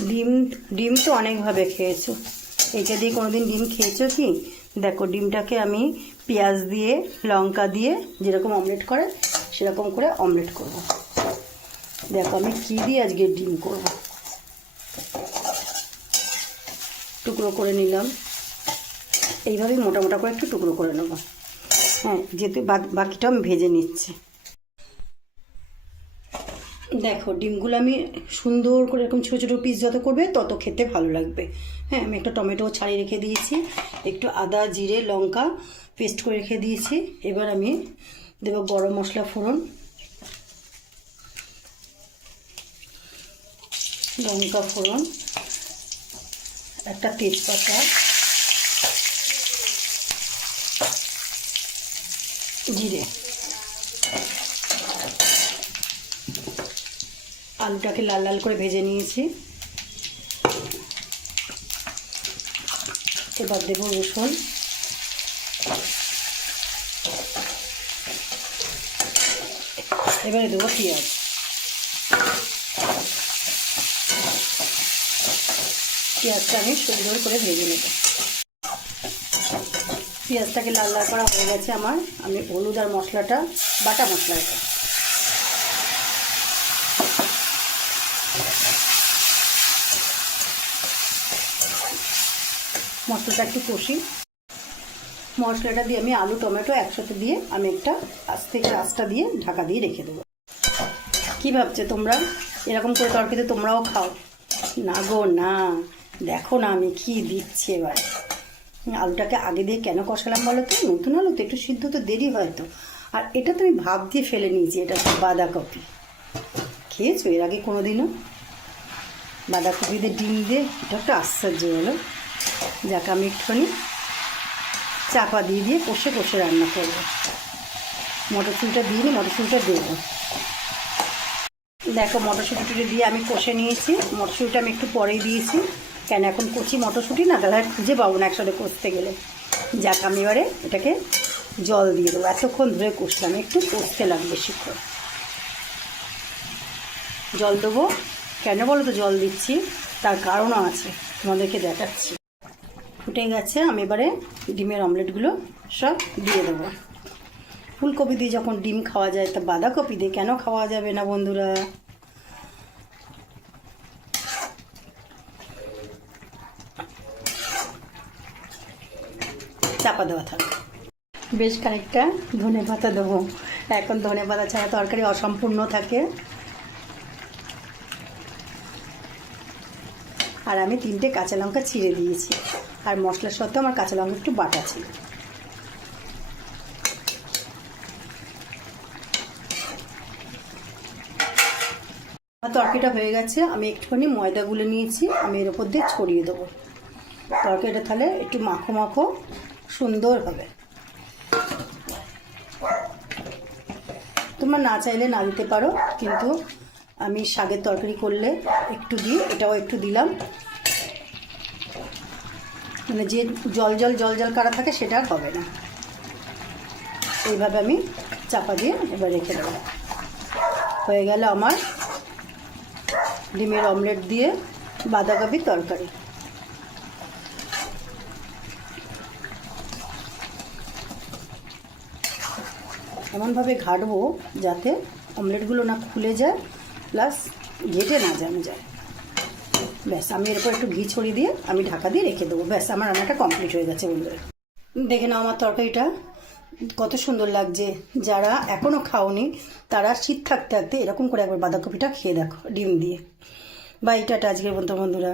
ডিম ডিম তো অনেকভাবে খেয়েছো। এইটা দিয়ে কোনোদিন ডিম খেয়েছো কি? দেখো, ডিমটাকে আমি পেঁয়াজ দিয়ে, লঙ্কা দিয়ে যেরকম অমলেট করে, সেরকম করে অমলেট করব। দেখো, আমি কী দিয়ে আজকে ডিম করব? টুকরো করে নিলাম। এইভাবেই মোটা মোটা করে একটু টুকরো করে নেব। হ্যাঁ যেহেতু বাক- বাকিটাও আমি ভেজে নিচ্ছি। দেখো, ডিমগুলো আমি সুন্দর করে এরকম ছোটো ছোটো পিস যত করবে, তত খেতে ভালো লাগবে। হ্যাঁ আমি একটা টমেটো ছাড়িয়ে রেখে দিয়েছি, একটু আদা, জিরে, লঙ্কা পেস্ট করে রেখে দিয়েছি। এবার আমি দেবো গরম মশলা ফোড়ন। লঙ্কা ফোড়ন, একটা তেজপাতা, জিরে। আলুটাকে লাল লাল করে ভেজে নিয়েছি। এবার দেবো রসুন। এবারে দেবো পেঁয়াজ। পেঁয়াজটা আমি সুন্দর করে ভেজে নেব। পেঁয়াজটাকে লাল লাল করা হয়ে গেছে আমার। আমি হলুদ আর মশলাটা, বাটা মশলা মশলাটা একটু কষি। মশলাটা দিয়ে আমি আলু, টমেটো একসাথে দিয়ে আমি একটা আজ থেকে আস্তা দিয়ে ঢাকা দিয়ে রেখে দেবো। কী ভাবছ তোমরা? এরকম করে তরকারিতে তোমরাও খাও। না গো, না। দেখো না আমি কি দিচ্ছি এবার। আলুটাকে আগে দিয়ে কেন কষালাম বলো তো? নতুন আলু তো, একটু সিদ্ধ তো দেরি হয় তো। আর এটা তো আমি ভাব দিয়ে ফেলে নিয়েছি, এটা হচ্ছে বাঁধাকপি। খেয়েছো? এর আগে কোনো দিনও বাঁধাকপি দিয়ে ডিম দিয়ে? এটা একটা আশ্চর্য হলো যাকে আমি একটুখানি চাপা দিয়ে দিয়ে কষে কষে রান্না করব। মটরশুঁটিটা দিয়ে নিই মটরশুঁটিটা দেবো। দেখো, মটরশুঁটিটা দিয়ে আমি কষে নিয়েছি। মটরশুঁটিটা আমি একটু পরেই দিয়েছি। কেন, এখন কচি মটরশুঁটি না, তাহলে আর খুঁজে পাবো না একসাথে কষতে গেলে। যাক, আমি এবারে এটাকে জল দিয়ে দেবো। এতক্ষণ ধরে কষলাম, একটু কষতে লাগবে বেশিক্ষণ। জল দেবো। কেন বলো তো জল দিচ্ছি? তার কারণও আছে, তোমাদেরকে দেখাচ্ছি। ফুটে গেছে, আমি এবারে ডিমের অমলেটগুলো সব দিয়ে দেবো। ফুলকপি দিয়ে যখন ডিম খাওয়া যায়, তা বাঁধাকপি দিয়ে কেন খাওয়া যাবে না বন্ধুরা? চাপা দেওয়া থাকবে বেশ খানিকটা ধনে পাতা দেবো। এখন ধনে পাতা ছাড়া তরকারি অসম্পূর্ণ থাকে। আর আমি তিনটে কাঁচা লঙ্কা ছিঁড়ে দিয়েছি। আর মশলার সাথে আমার কাঁচা লঙ্কা একটু বাটা ছিল। আমার তরকারিটা হয়ে গেছে, আমি একটুখানি ময়দা গুলে নিয়েছি, আমি এর উপর দিয়ে ছড়িয়ে দেবো। তরকারিটা তাহলে একটু মাখো মাখো সুন্দর হবে। তোমরা না চাইলে না দিতে পারো, কিন্তু আমি শাকের তরকারি করলে একটু দিই এটাও একটু দিলাম। মানে যে জল জল জল জল কারা থাকে সেটা আর হবে না। এইভাবে আমি চাপা দিয়ে এবার রেখে দেবো। হয়ে গেল আমার ডিমের অমলেট দিয়ে বাঁধাকপির তরকারি। এমনভাবে ঘাটবো যাতে অমলেটগুলো না খুলে যায়। প্লাস ঘেটে না জানো যায় ব্যাস, আমি এরপর একটু ঘি ছড়িয়ে দিয়ে আমি ঢাকা দিয়ে রেখে দেবো। ব্যাস, আমার রান্নাটা কমপ্লিট হয়ে গেছে বন্ধুরা দেখে নাও আমার তরকারিটা। কত সুন্দর লাগছে। যারা এখনও খাওনি, তারা শীত থাকতে থাকতে এরকম করে একবার বাঁধাকপিটা খেয়ে দেখো, ডিম দিয়ে। বা এইটা আজকের বন্ধু বন্ধুরা।